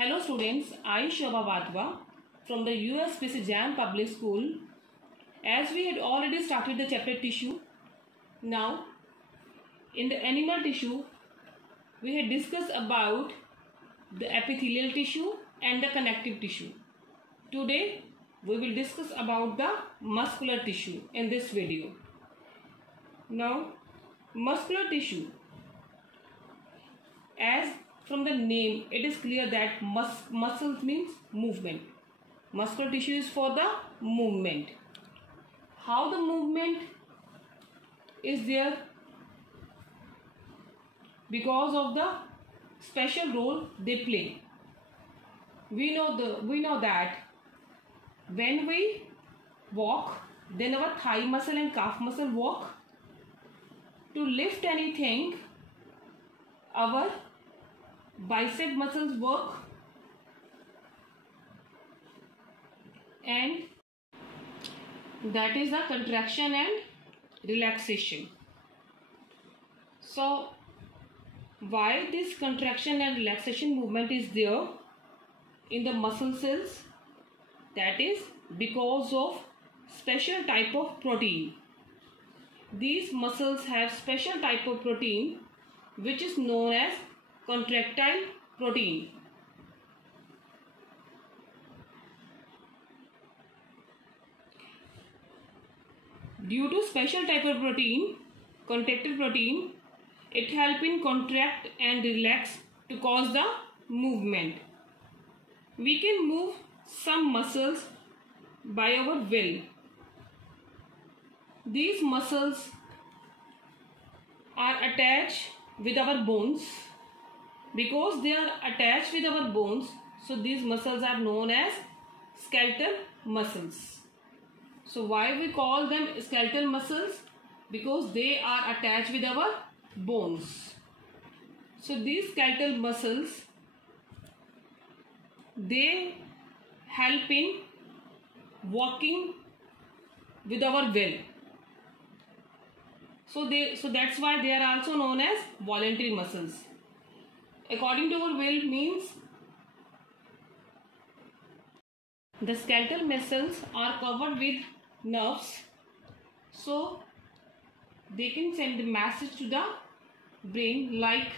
Hello students, I Shobha Vatva from the USPC Jam Public School. As we had already started the chapter tissue, now in the animal tissue we had discussed about the epithelial tissue and the connective tissue. Today we will discuss about the muscular tissue in this video. Now muscular tissue, as from the name it is clear that muscles means movement. Muscular tissue is for the movement. How the movement is there? Because of the special role they play. We know that when we walk, then our thigh muscle and calf muscle work. To lift anything, our bicep muscles work, and that is the contraction and relaxation. So why this contraction and relaxation movement is there in the muscle cells? That is because of special type of protein. These muscles have special type of protein which is known as contractile protein. Due to special type of protein, contractile protein, it helps in contract and relax to cause the movement. We can move some muscles by our will. These muscles are attached with our bones. Because they are attached with our bones, so these muscles are known as skeletal muscles. So why we call them skeletal muscles? Because they are attached with our bones. So these skeletal muscles, they help in walking with our will. So that's why they are also known as voluntary muscles. According to our will means the skeletal muscles are covered with nerves, so they can send the message to the brain, like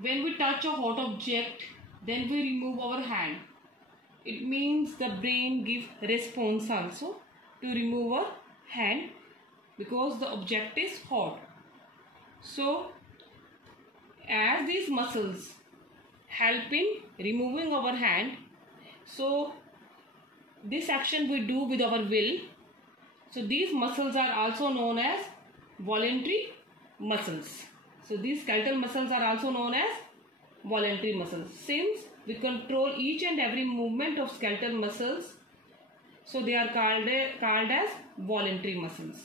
when we touch a hot object, then we remove our hand. It means the brain gives response also to remove our hand because the object is hot. So as these muscles help in removing our hand, so this action we do with our will. So these muscles are also known as voluntary muscles. So these skeletal muscles are also known as voluntary muscles. Since we control each and every movement of skeletal muscles, so they are called as voluntary muscles.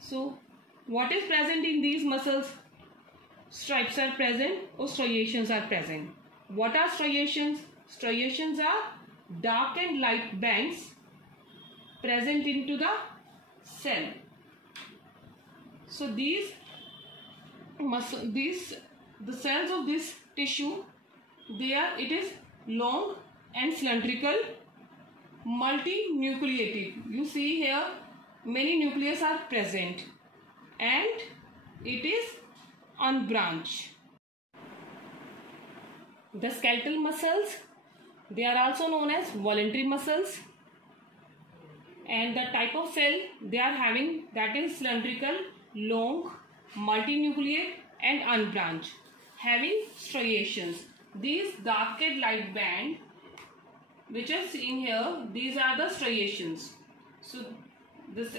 So what is present in these muscles? Stripes are present or striations are present. What are striations? Striations are dark and light bands present into the cell. So the cells of this tissue, it is long and cylindrical, multinucleated. You see here many nucleus are present, and it is unbranched. The skeletal muscles, they are also known as voluntary muscles, and the type of cell they are having, that is cylindrical, long, multinucleate and unbranched, having striations. These dark and light band which are seen here, these are the striations. So this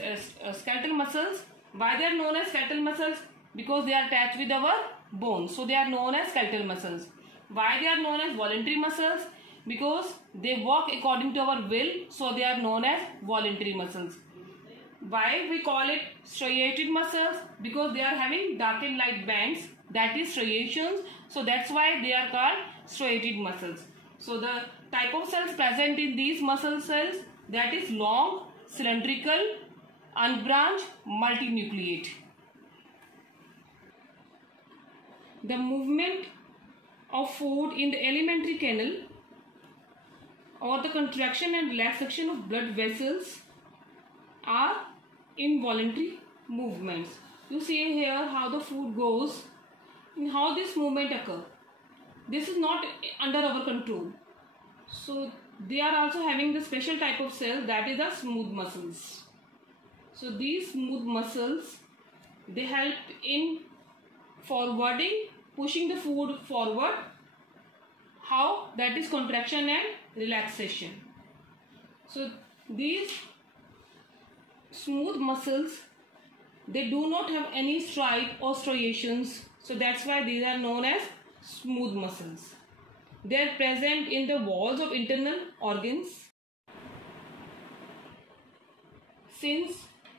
skeletal muscles, why they are known as skeletal muscles? Because they are attached with our bones, so they are known as skeletal muscles. Why they are known as voluntary muscles? Because they work according to our will, so they are known as voluntary muscles. Why we call it striated muscles? Because they are having dark and light bands, that is striations, so that's why they are called striated muscles. So the type of cells present in these muscle cells, that is long, cylindrical, unbranched, multinucleate. The movement of food in the alimentary canal or the contraction and relaxation of blood vessels are involuntary movements. You see here how the food goes and how this movement occur. This is not under our control. So they are also having the special type of cell, that is the smooth muscles. So these smooth muscles, they help in forwarding, pushing the food forward. How? That is contraction and relaxation. So these smooth muscles, they do not have any stripe or striations. So that's why these are known as smooth muscles. They are present in the walls of internal organs. Since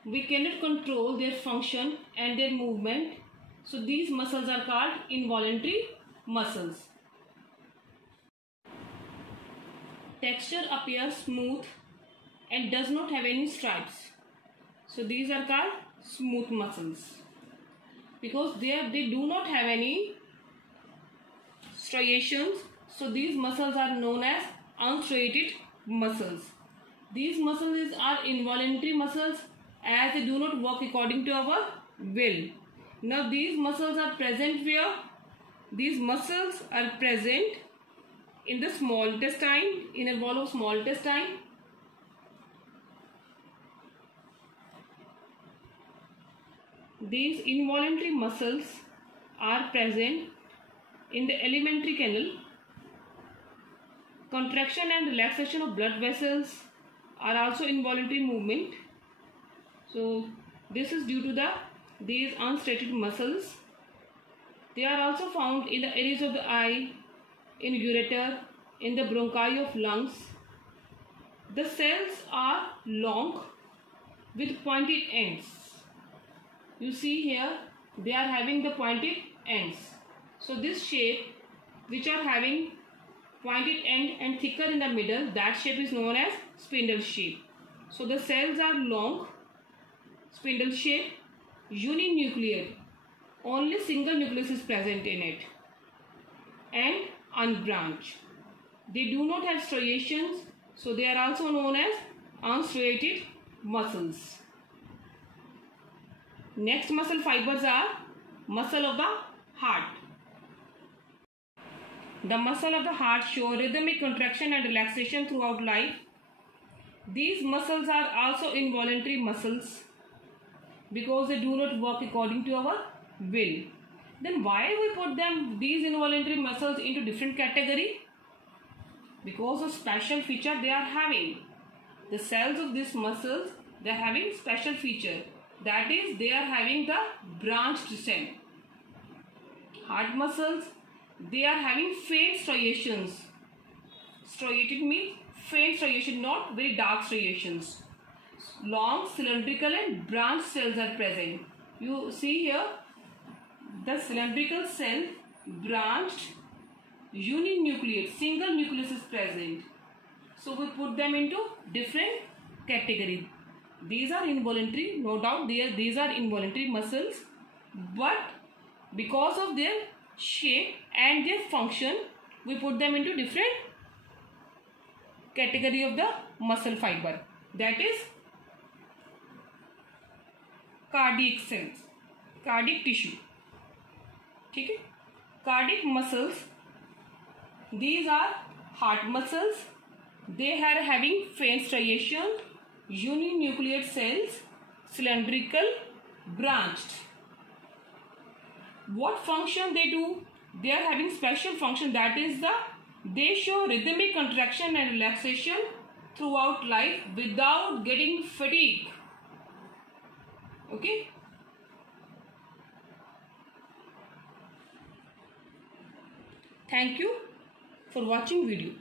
we cannot control their function and their movement, so these muscles are called involuntary muscles. Texture appears smooth and does not have any stripes. So these are called smooth muscles because they do not have any striations. So these muscles are known as unstriated muscles. These muscles are involuntary muscles as they do not work according to our will. Now these muscles are present where? These muscles are present in the small intestine, inner wall of small intestine. These involuntary muscles are present in the alimentary canal. Contraction and relaxation of blood vessels are also involuntary movement. So this is due to these unstriated muscles. They are also found in the areas of the eye, in ureter, in the bronchi of lungs. The cells are long with pointed ends. You see here they are having the pointed ends. So this shape, which are having pointed end and thicker in the middle, that shape is known as spindle shape. So the cells are long, spindle shape, uninuclear. Only single nucleus is present in it and unbranched. They do not have striations, so they are also known as unstriated muscles. Next muscle fibers are muscle of the heart. The muscle of the heart show rhythmic contraction and relaxation throughout life. These muscles are also involuntary muscles because they do not work according to our will. Then why we put these involuntary muscles into different category? Because of special feature they are having. The cells of these muscles, they are having special feature. That is, they are having the branched cell. Heart muscles, they are having faint striations. Striated means faint striation, not very dark striations. Long, cylindrical and branched cells are present. You see here, the cylindrical cell, branched, uninucleate, single nucleus is present. So we put them into different categories. These are involuntary, no doubt these are involuntary muscles, but because of their shape and their function, we put them into different category of the muscle fiber. That is cardiac cells, cardiac tissue. Okay? Cardiac muscles, these are heart muscles. They are having faint striation, uninucleate cells, cylindrical, branched. What function they do? They are having special function, that is they show rhythmic contraction and relaxation throughout life without getting fatigue. Okay? Thank you for watching video.